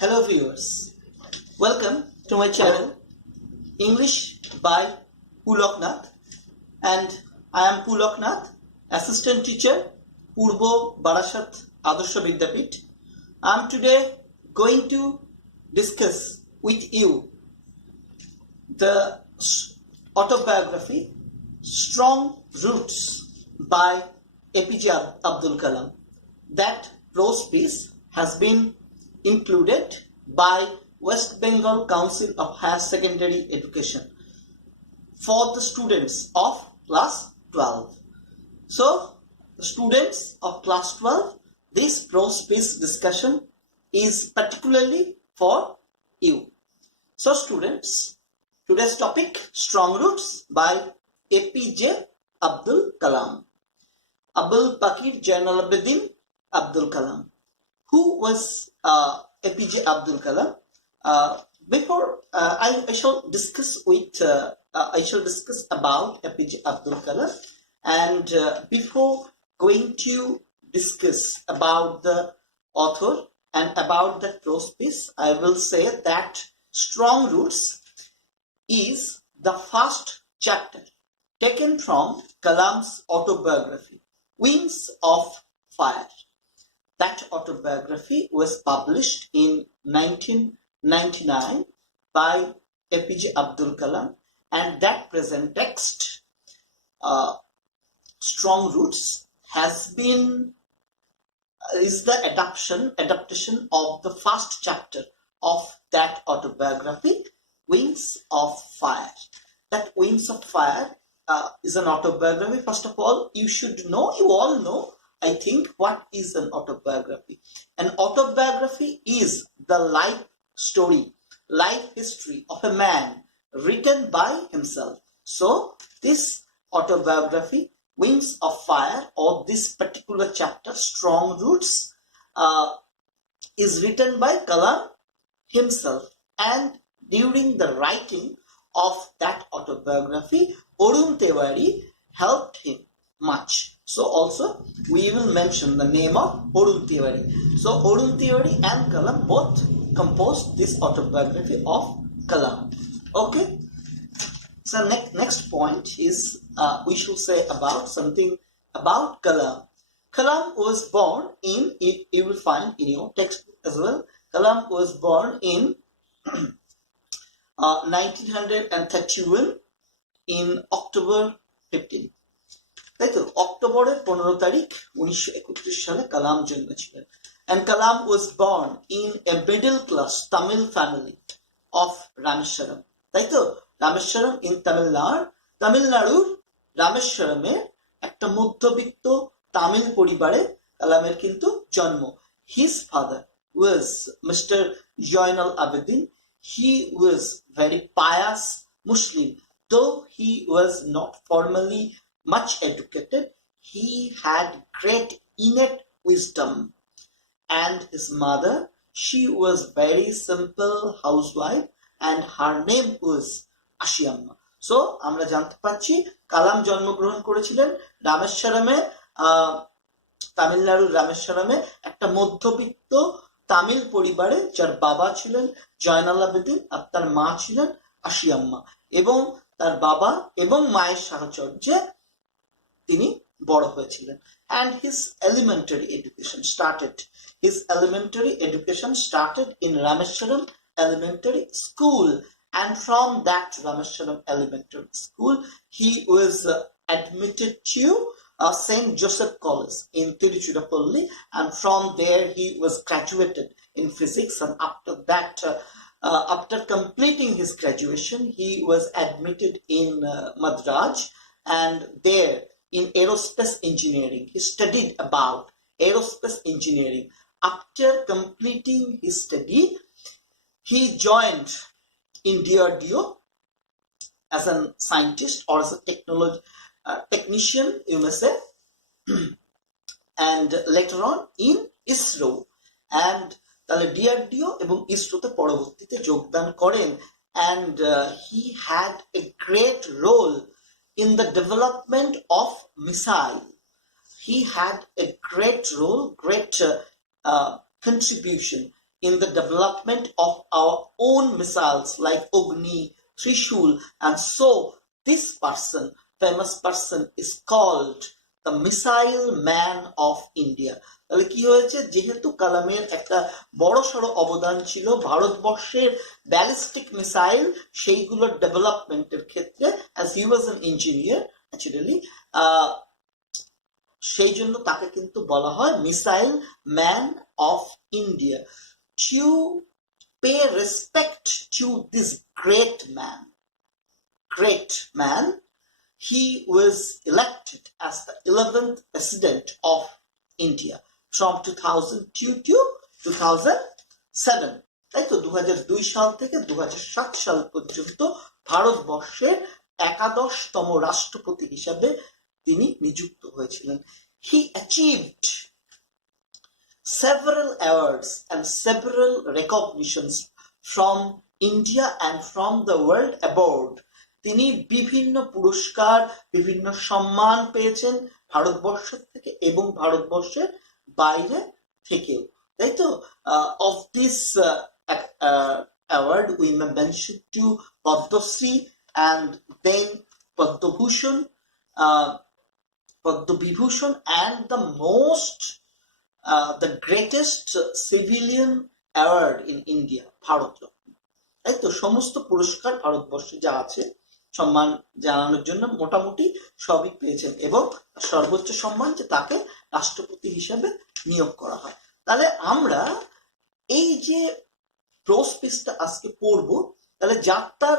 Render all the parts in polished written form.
Hello viewers, welcome to my channel English by Puloknath, and I am Puloknath, assistant teacher, Purbo Barashat Adarsha Vidyapit. I am today going to discuss with you the autobiography Strong Roots by Wbchse Abdul Kalam. That prose piece has been included by West Bengal Council of Higher Secondary Education for the students of class 12. So, the students of class 12, this prose piece discussion is particularly for you. So, students, today's topic, Strong Roots by Wbchse Abdul Kalam. Abul Pakir Jainal Abidin Abdul Kalam. Who was Wbchse Abdul Kalam? Before I shall discuss about Wbchse Abdul Kalam, and before going to discuss about the author and about the prose piece, I will say that Strong Roots is the first chapter taken from Kalam's autobiography, Wings of Fire. That autobiography was published in 1999 by Wbchse Abdul Kalam, and that present text, Strong Roots, is the adaptation of the first chapter of that autobiography, Wings of Fire. That Wings of Fire is an autobiography. First of all, you all know, I think, what is an autobiography. An autobiography is the life story, life history of a man written by himself. So, this autobiography, Wings of Fire, or this particular chapter, Strong Roots, is written by Kalam himself. And during the writing of that autobiography, Arun Tiwari helped him much. So also we will mention the name of Arun Tiwari. So Arun Tiwari and Kalam both composed this autobiography of Kalam. Okay. So next point is we should say about something about Kalam. Kalam was born in, you will find in your textbook as well. Kalam was born in 1931 in October 15. তাই তো অক্টোবরের 15 তারিখ 1931 সালে কালাম জন্মেছিলেন, and Kalam was born in a middle class Tamil family of Rameshwaram. তাই তো রামেশ্বরম in তামিলনাড়ুর রামেশ্বরমে একটা মধ্যবিত্ত তামিল পরিবারে কালামের কিন্তু জন্ম. His father was Mr. Jainal Abidin. He was very pious Muslim. Though he was not formally much educated, he had great innate wisdom. And his mother, she was very simple housewife, and her name was Ashiamma. So, আমরা জানতে পাচ্ছি কালাম জন্মগ্রহণ করেছিলেন রামেশ্বরমে, তামিলনাড়ুর রামেশ্বরমে একটা মধ্যবিত্ত তামিল পরিবারে, যার বাবা ছিলেন জয়নাল আবেদিন আর তার মা ছিলেন আশিয়াম্মা, এবং তার বাবা এবং মায়ের সাহচর্যে তিনি বড় হয়েছিলেন. And his elementary education started in Rameshwaram Elementary School, and from that Rameshwaram Elementary School he was admitted to St. Joseph College in Tiruchirappalli, and from there he was graduated in physics, and after that after completing his graduation he was admitted in Madras, and there in aerospace engineering. He studied about aerospace engineering. After completing his study, he joined in DRDO as a scientist or as a technician, you may say, and later on in ISRO. And তাহলে DRDO এবং ইসরোতে পরবর্তীতে যোগদান করেন, and he had a great role in the development of missile. He had a great role, great contribution in the development of our own missiles like Agni, Trishul, and so this person, famous person, is called the missile man of India. তাহলে কি হয়েছে, যেহেতু কালামের একটা বড়সড় অবদান ছিল ভারতবর্ষের ব্যালিস্টিক মিসাইল সেইগুলোর ডেভেলপমেন্টের ক্ষেত্রে, as he was an engineer naturally, সেই জন্য তাকে কিন্তু বলা হয় missile man of India. To pay respect to this great man, he was elected as the 11th president of India from 2002 to 2007. তাই তো 2002 সাল থেকে 2007 সাল পর্যন্ত ভারতবর্ষের 11তম রাষ্ট্রপতি হিসাবে তিনি নিযুক্ত হয়েছিলেন। He achieved several awards and several recognitions from India and from the world abroad. তিনি বিভিন্ন পুরস্কার, বিভিন্ন সম্মান পেয়েছেন ভারতবর্ষ থেকে এবং ভারতবর্ষের বাইরে থেকেও, তাই তো। Of this award we may mention to Padmashri and then Padmabhushan, Padmabhushan, and the greatest civilian award in India, Bharat. তাই তো সমস্ত পুরস্কার ভারতবর্ষে যা আছে সম্মান জানানোর জন্য মোটামুটি সবই পেয়েছেন এবং সর্বোচ্চ সম্মান যে তাকে রাষ্ট্রপতি হিসেবে নিয়োগ করা হয়। তাহলে আমরা এই যে প্রোসপিসটা আজকে পড়বো, তাহলে যাত্রার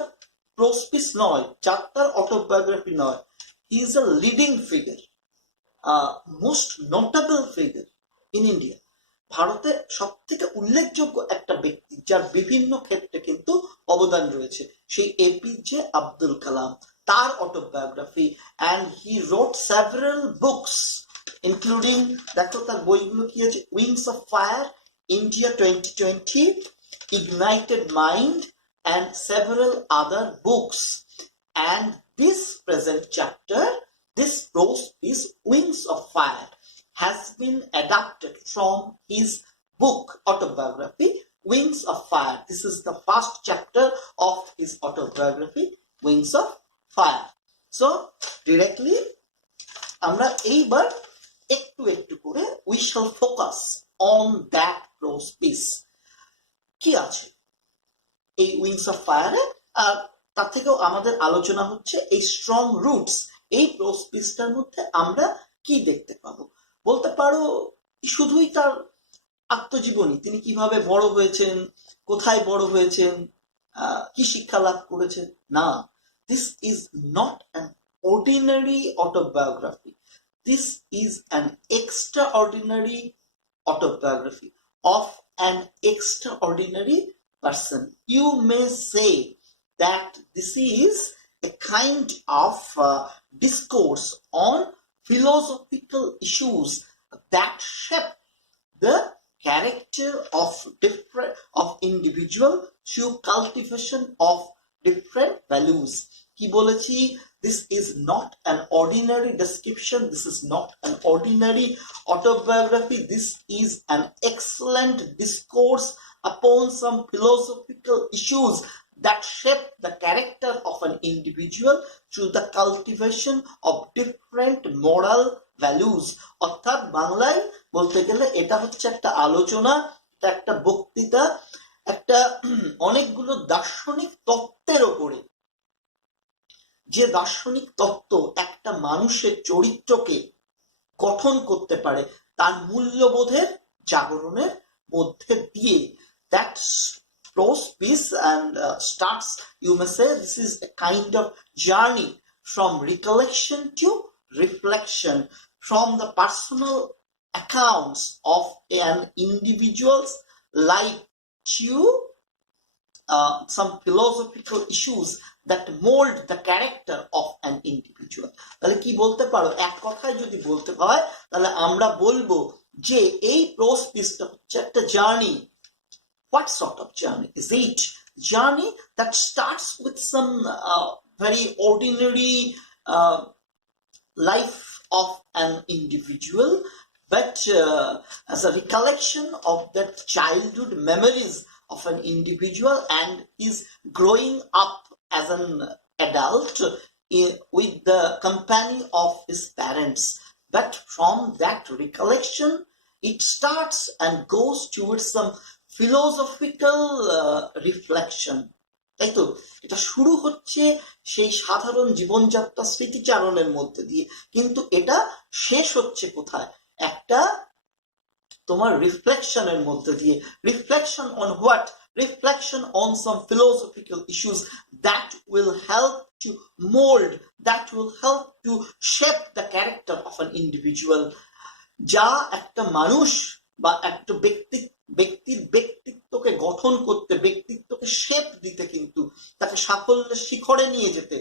প্রোসপিস নয়, যাত্রার অটোবায়োগ্রাফি নয়, he is a leading figure, most notable figure in India. ভারতের সব থেকে উল্লেখযোগ্য একটা ব্যক্তি যার বিভিন্ন ক্ষেত্রে কিন্তু অবদান রয়েছে, সেই এপিজে আব্দুল কালাম, তার autobiography. And he wrote several books including, দেখো তার বইগুলো কি আছে, wings of fire, India 2020, ignited mind, and several other books. And this present chapter, this prose is Wings of Fire, has been adapted from his book autobiography Wings of Fire. This is the first chapter of his autobiography Wings of Fire. So directly আমরা এইবার একটু একটু করে we shall focus on that prose piece. কি আছে এই wings of ফায়ারে, আর তার থেকেও আমাদের আলোচনা হচ্ছে এই স্ট্রং রুটস। এই প্রোস পিসটার মধ্যে আমরা কি দেখতে পাবো, বলতে পারো শুধুই তার আত্মজীবনী, তিনি কিভাবে বড় হয়েছেন, কোথায় বড় হয়েছেন, কি শিক্ষা লাভ করেছেন, না। This is not an ordinary autobiography, this is an extraordinary autobiography of an extraordinary person. You may say that this is a kind of discourse on philosophical issues that shape the character of individual through cultivation of different values. কি বলেছি, this is not an ordinary description, this is not an ordinary autobiography, this is an excellent discourse upon some philosophical issues that shape the character of an individual through the cultivation of different moral values. অর্থাৎ বাংলায় বলতে গেলে এটা হচ্ছে একটা আলোচনা, একটা বক্তৃতা, একটা অনেকগুলো দার্শনিক তত্ত্বের ওপরে, যে দার্শনিক তত্ত্ব একটা মানুষের চরিত্রকে গঠন করতে পারে তার মূল্যবোধের জাগরণের মধ্যে দিয়ে। That prose piece and starts, you may say, this is a kind of journey from recollection to reflection, from the personal accounts of an individual's life to some philosophical issues that mold the character of an individual. তাহলে কি বলতে পারো, এক কথায় যদি বলতে হয় তাহলে আমরা বলবো যে এই প্রোস পিসটা হচ্ছে একটা journey. What sort of journey is it? Journey that starts with some very ordinary life of an individual, but as a recollection of that childhood memories of an individual and his growing up as an adult with the company of his parents. But from that recollection, it starts and goes towards some philosophical reflection. তাই তো, এটা শুরু হচ্ছে সেই সাধারণ জীবনযাত্রা স্মৃতিচারণের মধ্যে দিয়ে, কিন্তু এটা শেষ হচ্ছে কোথায়? একটা তোমার রিফ্লেকশনের মধ্যে দিয়ে। Reflection on what? Reflection on some philosophical issues that will help to mold, that will help to shape the character of an individual. যা একটা মানুষ বা একটা ব্যক্তির ব্যক্তিত্বকে গঠন করতে, ব্যক্তিত্বকে শেপ দিতে, কিন্তু তাকে সাফল্যের শিখরে নিয়ে যেতে,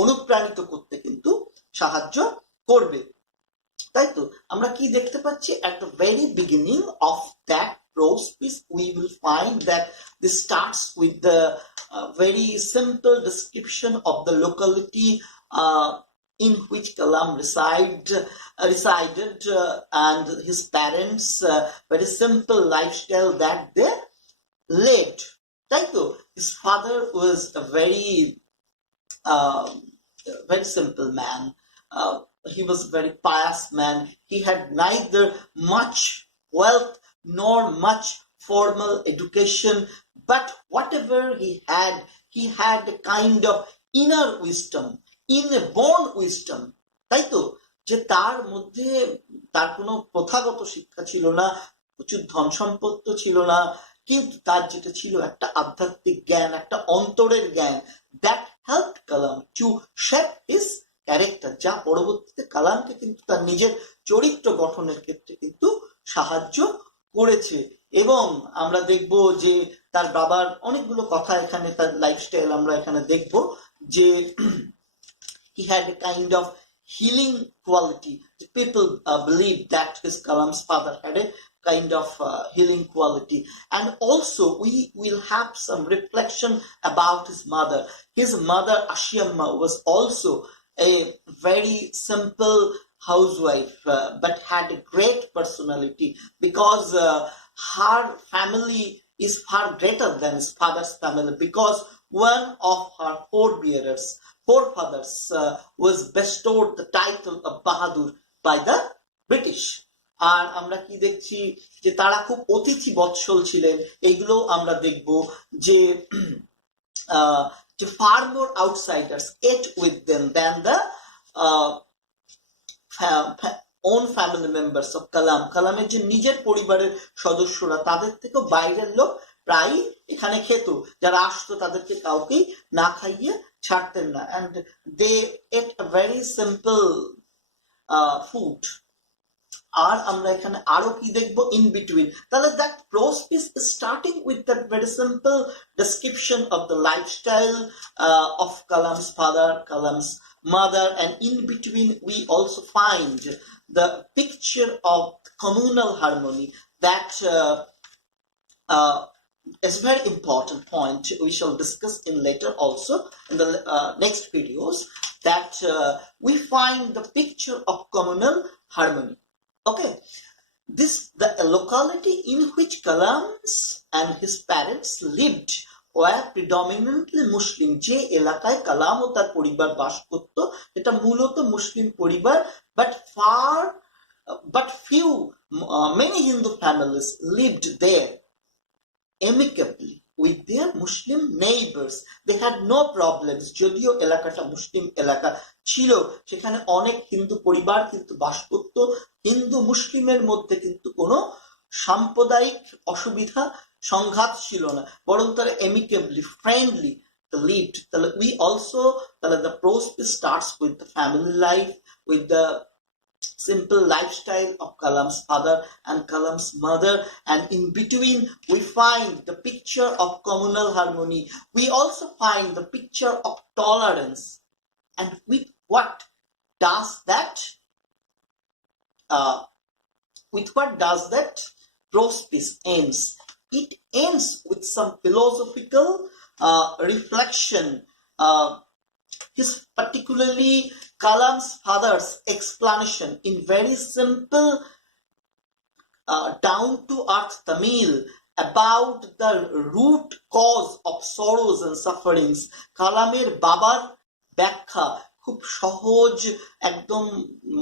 অনুপ্রাণিত করতে কিন্তু সাহায্য করবে। তাই তো আমরা কি দেখতে পাচ্ছি? at the very beginning of that prose piece we will find that this starts with the very simple description of the locality in which Kalam resided and his parents, very simple lifestyle that they led. Right? His father was a very simple man. He was a very pious man. He had neither much wealth nor much formal education, but whatever he had a kind of inner wisdom, inborn wisdom. তাই তো, যে তার মধ্যে তার কোনো প্রথাগত শিক্ষা ছিল না, প্রচুর ধন সম্পদ ছিল না, কিন্তু তার যেটা ছিল একটা আধ্যাত্মিক জ্ঞান, একটা অন্তরের জ্ঞান, that helped Kalam to shape his character, যা পরবর্তীতে কালামকে কিন্তু তার নিজের চরিত্র গঠনের ক্ষেত্রে কিন্তু সাহায্য করেছে। এবং আমরা দেখব যে তার বাবার অনেকগুলো কথা এখানে, তার লাইফস্টাইল আমরা এখানে দেখব যে he had a kind of healing quality. People believe that his Kalam's father had a kind of healing quality. And also we will have some reflection about his mother. His mother Ashiamma was also a very simple housewife, but had a great personality, because her family is far greater than his father's family, because one of her forefathers was bestowed the title of Bahadur by the British. আর আমরা কি দেখছি? যে তারা খুব অতিথি বৎসল ছিলেন। এইগুলো আমরা দেখব যে far more outsiders ate with them than the own family members of Kalam. কালামের যে নিজের পরিবারের সদস্যরা, তাদের থেকে বাইরের লোক প্রায় এখানে খেত। যারা আসতো তাদেরকে কাউকেই না খাইয়ে ছাড়তেন না। and they ate a very simple food. আর আমরা এখানে আরো কি দেখব? in between. তাহলে that prose piece is starting with that very simple description of the lifestyle of Kalam's father, Kalam's mother, and in between we also find the picture of communal harmony. That is a very important point we shall discuss in later also in the next videos, that we find the picture of communal harmony. Okay, the locality in which Kalams and his parents lived were predominantly Muslim. যে এলাকায় কালাম ও তার পরিবার বাস করত, এটা মূলত মুসলিম পরিবার, but many Hindu families lived there amicably with their Muslim neighbors. They had no problems. যদিও এলাকাটা মুসলিম এলাকা ছিল, সেখানে অনেক হিন্দু পরিবার কিন্তু বাস করত। হিন্দু মুসলিমের মধ্যে কিন্তু কোনো সাম্প্রদায়িক অসুবিধা সংঘাত ছিল না, বরং তারা amicably, friendly lived. তাহলে we also, তাহলে the prose piece starts with the family life, with the simple lifestyle of Kalam's father and Kalam's mother, and in between we find the picture of communal harmony. We also find the picture of tolerance. And with what does that prose piece ends? It ends with some philosophical reflection. His particularly Kalam's father's explanation in very simple down to earth Tamil about the root cause of sorrows and sufferings. কালামের বাবার ব্যাখ্যা খুব সহজ, একদম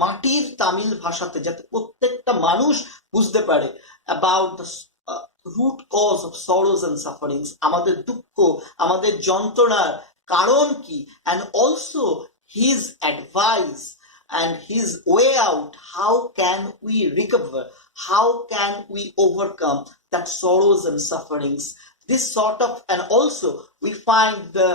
মাটির তামিল ভাষাতে, যাতে প্রত্যেকটা মানুষ বুঝতে পারে, about the root cause of sorrows and sufferings, আমাদের দুঃখ, আমাদের যন্ত্রণার কারণ কি, and also his advice and his way out, how can we recover, how can we overcome that sorrows and sufferings. This sort of, and also we find the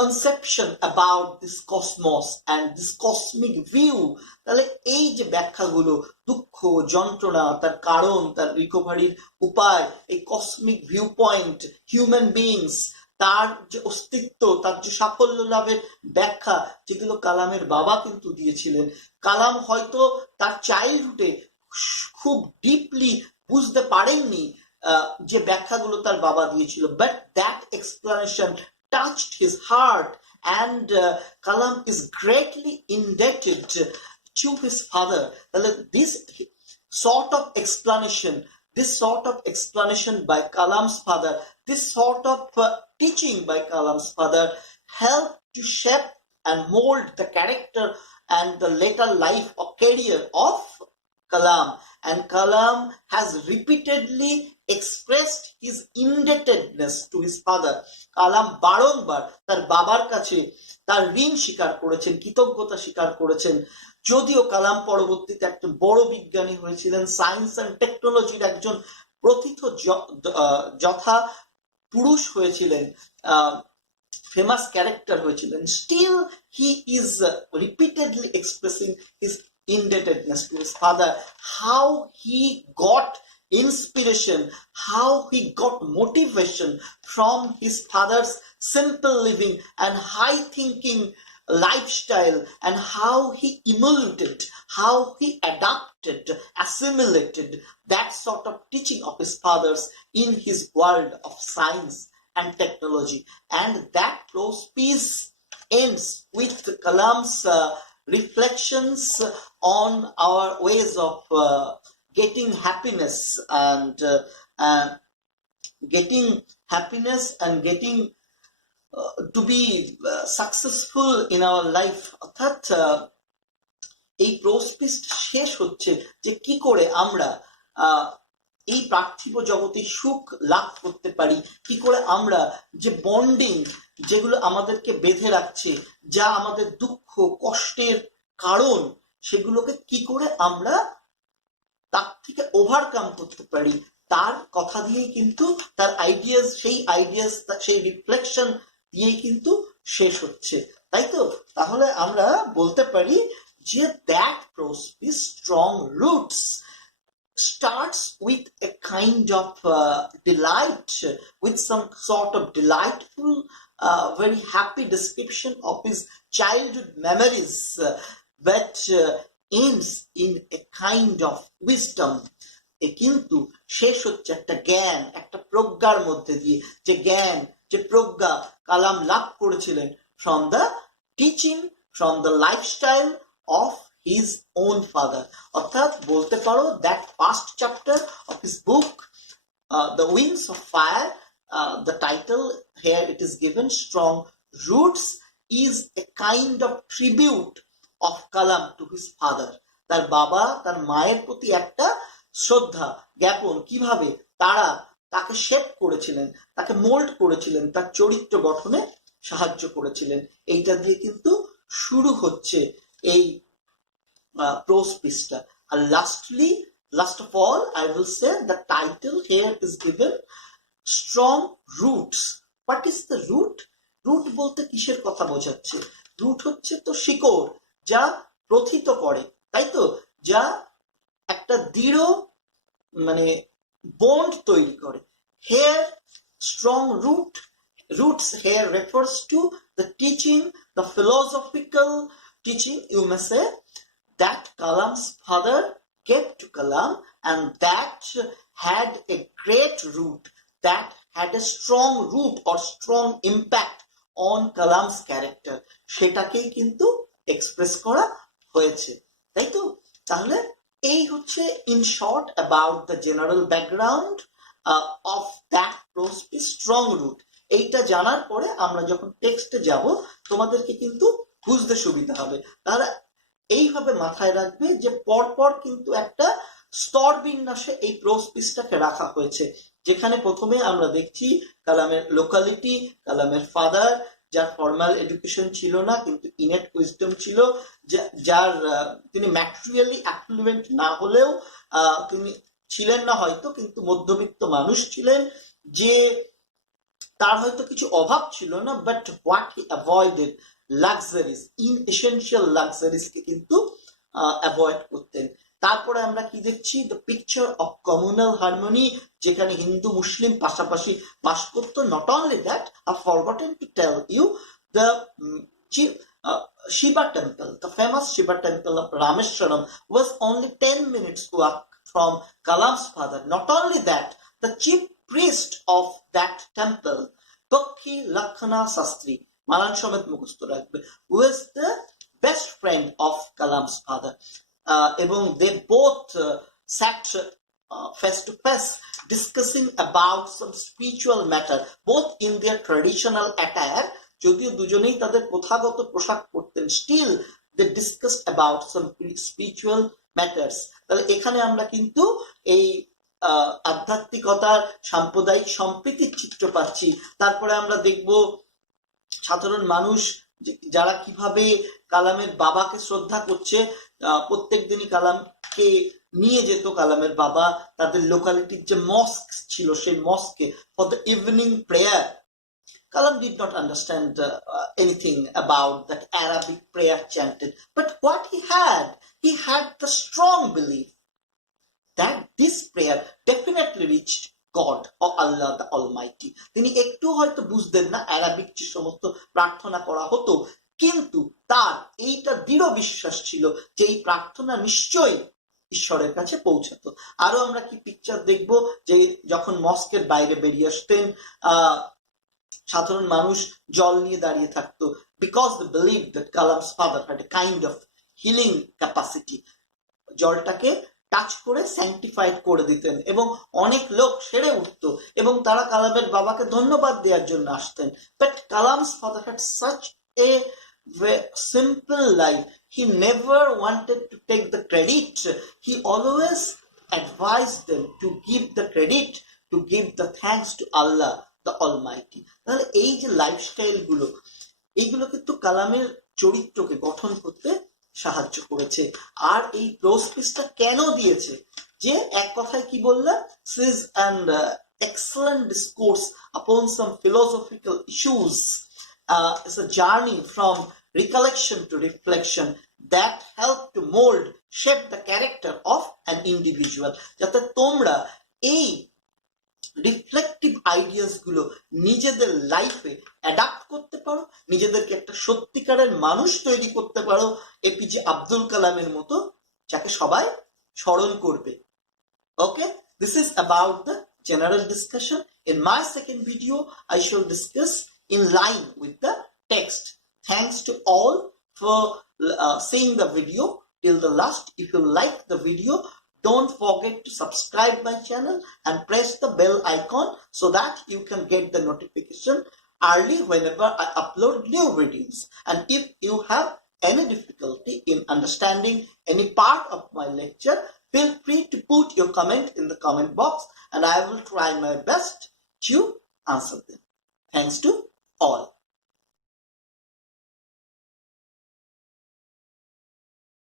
conception about this cosmos and this cosmic view. তাহলে এই যে ব্যাখ্যাগুলো, দুঃখ, যন্ত্রণা, তার কারণ, তার রিকভারির উপায়, এই cosmic view point, human beings, তার যে অস্তিত্ব, তার যে সাফল্য লাভের ব্যাখ্যা, যেগুলো কালামের বাবা কিন্তু দিয়েছিলেন। কালাম হয়তো তার চাইল্ডহুডে খুব ডিপলি বুঝতে পারেননি যে ব্যাখ্যাগুলো তার বাবা দিয়েছিল, but that explanation touched his heart, and Kalam is greatly indebted to his father. This sort of explanation by Kalam's father, this sort of teaching by Kalam's father helped to shape and mold the character and the later life or career of Kalam. And Kalam has repeatedly expressed his indebtedness to his father. কালাম বারংবার তার বাবার কাছে তার ঋণ স্বীকার করেছেন, কৃতজ্ঞতা স্বীকার করেছেন। যদিও কালাম পরবর্তীতে একটা বড় বিজ্ঞানী হয়েছিলেন, সায়েন্স অ্যান্ড টেকনোলজির একজন প্রথিত যথা পুরুষ হয়েছিলেন, ফেমাস ক্যারেক্টার হয়েছিলেন, still he is repeatedly expressing his indebtedness to his father, how he got inspiration, how he got motivation from his father's simple living and high thinking lifestyle, and how he emulated, how he adapted, assimilated that sort of teaching of his father's in his world of science and technology. And that prose piece ends with Kalam's reflections on our ways of getting happiness and getting to be successful in our life. অর্থাৎ এই প্রোসপিস শেষ হচ্ছে যে কি করে আমরা এই পার্থিব জগতে সুখ লাভ করতে পারি, কি করে আমরা যে বন্ডিং যেগুলো আমাদেরকে বেঁধে রাখছে, যা আমাদের দুঃখ কষ্টের কারণ, সেগুলোকে কি করে আমরা তার থেকে ওভারকাম করতে পারি, তার কথা দিয়েই কিন্তু, তার আইডিয়াস, সেই রিফ্লেকশন দিয়েই কিন্তু শেষ হচ্ছে, তাই তো? তাহলে আমরা বলতে পারি যে that prospects strong roots starts with a kind of delight, with some sort of delightful, very happy description of his childhood memories, but ends in a kind of wisdom. কিন্তু শেষ হচ্ছে একটা জ্ঞান, একটা প্রজ্ঞার মধ্যে দিয়ে, যে জ্ঞান, যে প্রজ্ঞা কালাম লাভ করেছিলেন from the teaching, from the lifestyle of his own father. অর্থাৎ বলতে পারো that first chapter of his book, The Wings of Fire, the title here it is given, Strong Roots, is a kind of tribute of Kalam to his father. তার বাবা, তার মায়ের প্রতি একটা শ্রদ্ধা জ্ঞাপন, কিভাবে তারা তাকে শেপ করেছিলেন, তাকে মোল্ড করেছিলেন, তার চরিত্র গঠনে সাহায্য করেছিলেন। এইটা দিয়ে কিন্তু শুরু হচ্ছে এই prose piece. And last of all, I will say the title here is given Strong Roots. What is the root? Root বলতে কিসের কথা বোঝাচ্ছে? রুট হচ্ছে তো শিকড়, যা প্রথিত করে, তাই তো, যা একটা দৃঢ় মানে বন্ড তৈরি করে। Here strong roots here refers to the teaching, the philosophical teaching, you may say, that Kalam's father gave to Kalam, and that had a great root, that had a strong root or strong impact on Kalam's character. সেটাকেই কিন্তু এক্সপ্রেস করা হয়েছে, তাই তো? তাহলে এই হচ্ছে in short about the general background of that prose piece strong root. এইটা জানার পরে আমরা যখন টেক্সটে যাব তোমাদেরকে কিন্তু বুঝতে সুবিধা হবে। তাহলে এইভাবে মাথায় রাখবে যে পরপর কিন্তু একটা স্তর বিন্যাসে এই প্রোজ পিসটাকে রাখা হয়েছে, যেখানে প্রথমে আমরা দেখছি কালামের লোকালিটি, কালামের ফাদার যার ফর্মাল এডুকেশন ছিল না কিন্তু ইনেট উইজডম ছিল, যার তিনি ম্যাটেরিয়ালি অ্যাফ্লুয়েন্ট না হলেও তিনি ছিলেন না হয়তো কিন্তু মধ্যবিত্ত মানুষ ছিলেন, যে তার হয়তো কিছু অভাব ছিল না, but what he avoided luxuries, inessential লাক্সারিজকে কিন্তু অ্যাভয়েড করতেন। তারপরে আমরা কি দেখছি, the picture of communal harmony, যেখানে হিন্দু মুসলিম পাশাপাশি বাস করতো। Not only that, I forgotten to tell you, the Shiva temple, the famous Shiva temple of Rameshwaram, was only 10 minutes walk from Kalam's father. Not only that, the chief priest of that temple, Pakhi Lakhana Sastri, Malan Shomet Mukhust Rakhbe, was the best friend of Kalam's father. এবং they both sat face to face discussing about some spiritual matter, both in their traditional attire. যদিও দুজনেই তাদের প্রথাগত পোশাক পরতেন, still they discussed about some spiritual matters. তাহলে এখানে আমরা কিন্তু এই আধ্যাত্মিকতার সাম্প্রদায়িক সম্প্রীতির চিত্র পাচ্ছি। তারপরে আমরা দেখব সাধারণ মানুষ যারা কিভাবে কালামের বাবাকে শ্রদ্ধা করছে। প্রত্যেক দিনই কালামকে নিয়ে যেত কালামের বাবা তাদের লোকালিটির যে মস্ক ছিল সেই মস্কে for the evening prayer. Kalam did not understand anything about that Arabic prayer chanted, but what he had the strong belief that this prayer definitely reached God or Allah the Almighty. তিনি একটু হয়তো বুঝতেন না অ্যারাবিক যে সমস্ত প্রার্থনা করা হতো, কিন্তু তার এইটা দৃঢ় বিশ্বাস ছিল যে এই প্রার্থনা নিশ্চয়ই ঈশ্বরের কাছে পৌঁছাতো। আরো আমরা কি পিকচার দেখব, যে যখন মস্কের বাইরে বেরিয়ে আসতেন সাধারণ মানুষ জল নিয়ে দাঁড়িয়ে থাকতো, because they believe that Kalam's father had a kind of healing capacity. জলটাকে টাচ করে স্যাংটিফাইড করে দিতেন এবং অনেক লোক সেরে উঠতো এবং তারা কালামের বাবাকে ধন্যবাদ দেওয়ার জন্য আসতেন। বাট Kalam's father had such a simple life. He never wanted to take the credit. He always advised them to give the credit, to give the thanks to Allah the Almighty. তাহলে এই যে লাইফস্টাইল গুলো, এইগুলো কিন্তু কালামের চরিত্রকে গঠন করতে সাহায্য করেছে। আর এই প্রোজ পিসটা কেন দিয়েছে, যে এক কথায় কি বললাম, সিজ and excellent discourse upon some philosophical issues. It's a journey from recollection to reflection that help to mold, shape the character of an individual. যাতে তোমরা এই রিফ্লেক্টিভ আইডিয়াস গুলো নিজেদের লাইফে অ্যাডাপ্ট করতে পারো, নিজেদেরকে একটা সত্যিকারের মানুষ তৈরি করতে পারো এপিজে আব্দুল কালামের মতো, যাকে সবাই স্মরণ করবে। Okay, this is about the general discussion. In my second video, I shall discuss in line with the text. Thanks to all for seeing the video till the last. If you like the video, don't forget to subscribe my channel and press the bell icon so that you can get the notification early whenever I upload new videos. And if you have any difficulty in understanding any part of my lecture, feel free to put your comment in the comment box and I will try my best to answer them. Thanks to all.